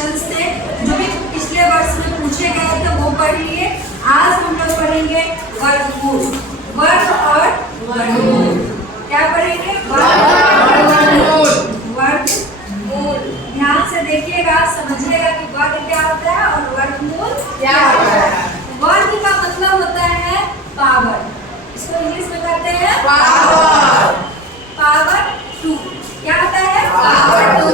Questions थे जो भी पिछले वर्ष में पूछे गए थे वो पढ़ लिए। आज हम लोग पढ़ेंगे वर्गमूल। वर्ग और वर्गमूल क्या पढ़ेंगे? वर्गमूल। ध्यान से देखिएगा, समझिएगा कि वर्ग क्या होता है और वर्गमूल क्या होता है। वर्ग का मतलब होता है पावर, इसको इंग्लिश में कहते हैं पावर 2। क्या होता है? पावर 2।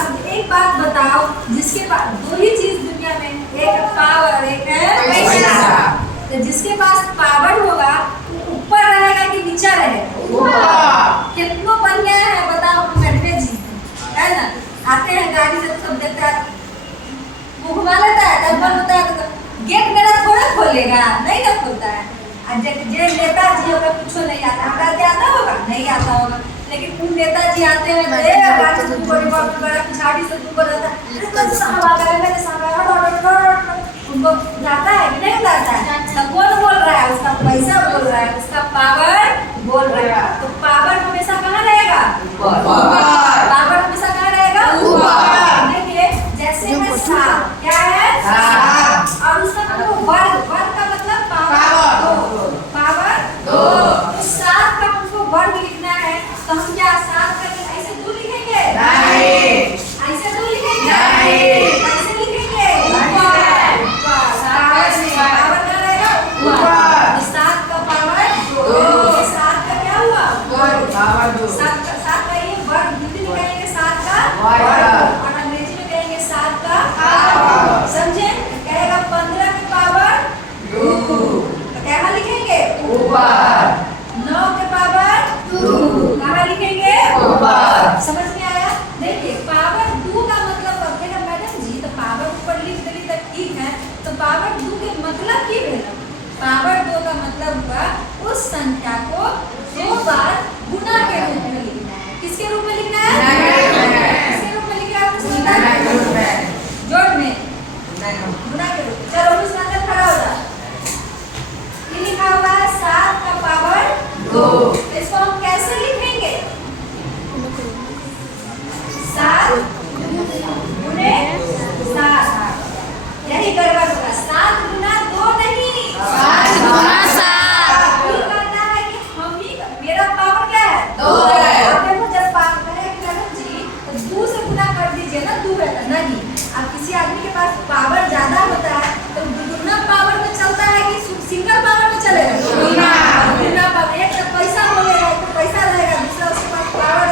अब एक बात बताओ, जिसके पास दो ही चीज दुनिया में, एक है पावर, एक है पैसा। तो जिसके पास पावर होगा वो ऊपर रहेगा कि नीचा रहेगा? कितना बढ़िया है बताओ, गड्ढे जी है ना, आते हैं गाड़ी से सब देता है, वो घुमा लेता है, डबल होता है तो गेट मेरा थोड़ा खोलेगा, नहीं ना खोलता है। जे नेताजी होगा कुछ नहीं आता, हमरा आता होगा नहीं आता होगा, लेकिन उन नेताजी आते हैं गाड़ी से ऊपर बड़ा पिछाड़ी से ऊपर रहता है, उनको जाता है कि नहीं जाता है? तो कौन बोल रहा है? उसका पैसा बोल रहा है, उसका पावर बोल रहा है। तो पावर हमेशा कहाँ रहेगा? पावर हमेशा कहाँ रहेगा? देखिए जैसे है सात, क्या है? और उसका मतलब वर्ग, वर्ग का मतलब पावर 2। तो 7 का हमको वर्ग लिखना है, तो हम क्या 7 का ऐसे 2 लिखेंगे? नहीं। ऐसे 2 लिखेंगे? नहीं। ऐसे लिखेंगे? पावर क्या रहेगा? ऊपर। 7 का पावर 2। 7 का क्या हुआ? पावर 2। 7 का ये वर्ग, हिंदी में कहेंगे 7 का वर्ग, और अंग्रेजी में कहेंगे 7 का पावर। समझे? कहेगा 15 की पावर 2, तो क्या लिखेंगे? ऊपर। 9 के पावर 2, कहाँ लिखेंगे? ऊपर। समझ में आया? देखिए पावर 2 का मतलब कहेगा मैडम जी तो पावर ऊपर लिख देली तो ठीक है, तो पावर 2 के मतलब की भेला? पावर 2 का मतलब हुआ उस संख्या को 2 बार गुना के रूप में लिखना है। किसके रूप में लिखना है? किसके रूप में लिखना है? जोड़ में गुना के रूप में। चलो उस अंदर खड़ा हो जा। ये लिखा हुआ है 7 का पावर 2। इसको हम कैसे लिखेंगे? 7 गुने 7, यही गड़बड़ होगा। 7 गुना 2 नहीं, 7 गुना 7। ये कहना है कि हम ही, मेरा पावर क्या है? 2 है। आप देखो जब पावर करें कि मैडम जी तो 2 से गुना कर दीजिए ना, 2 है नहीं। अब किसी आदमी के पास पावर ज्यादा होता है तो दुगुना पावर में चलता है कि सिंगल पावर में चलेगा? दुगुना पावर। एक तो पैसा बोलेगा, तो पैसा रहेगा, दूसरा उसके पास पावर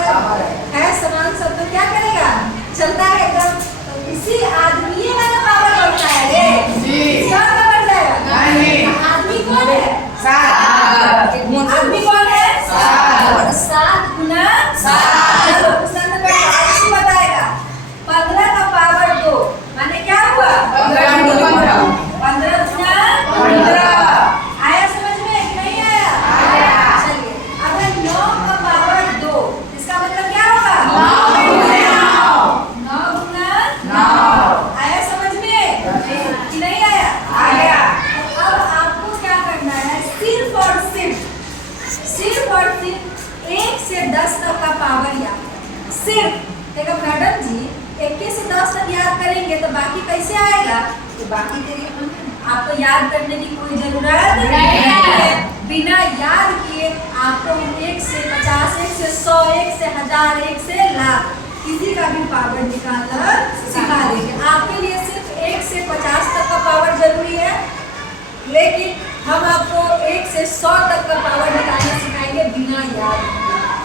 है समान सब, तो क्या करेगा? चलता है एकदम। तो किसी आदमी का ना पावर बढ़ता है रे, किसी और का बढ़ जाएगा नहीं। आदमी कौन है? 7। आदमी कौन है? 7 गुना 7। चलो उस अंदर बताएगा 15 का पावर 2 माने क्या हुआ? 15 गुना 15। आया समझ में कि नहीं आया? चलिए अब है 9 का पावर 2, इसका मतलब क्या होगा? 9 गुना 9। आया समझ में कि नहीं आया? आया। अब आपको क्या करना है? सिर्फ और सिर्फ 1 से 10 तक का पावर याद करना। सिर्फ देखो मैडम जी 1 से 10 तक याद करेंगे तो बाकी कैसे आएगा? तो बाकी के लिए आपको याद करने की कोई जरूरत नहीं है। बिना याद किए आपको 1 से 50, 1 से 100, 1 से 1000, 1 से लाख किसी का भी पावर निकालना सिखा देंगे। आपके लिए सिर्फ 1 से 50 तक का पावर जरूरी है, लेकिन हम आपको 1 से 100 तक का पावर निकालना सिखाएंगे बिना याद।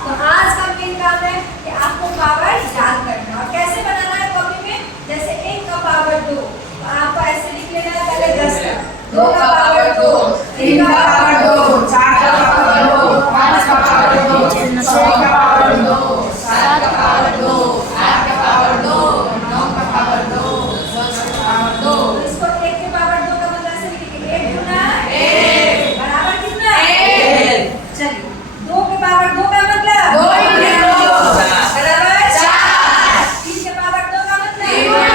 तो आज का मेन काम है कि आपको पावर याद करना। और कैसे बनाना है कॉपी में? जैसे 1 का पावर 2, तो आपको ऐसे लिख लेना है पहले 10 का, 2 का पावर 2, 3 का पावर 2, 4 का पावर 2, 5 का पावर 2, 6 का पावर 2, 7 का पावर 2, 8 का पावर 2, 9 का पावर 2, 10 का पावर 2। इसको 1 के पावर 2 का मतलब ऐसे लिखेंगे 1 गुना 1 बराबर कितना? 1। चलिए 2 के पावर 2 का मतलब 2 बराबर 4। 3 के पावर 2 का मतलब 3 बराबर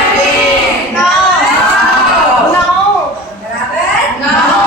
9 बराबर 9।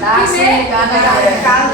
चुटकी में गाना गाया।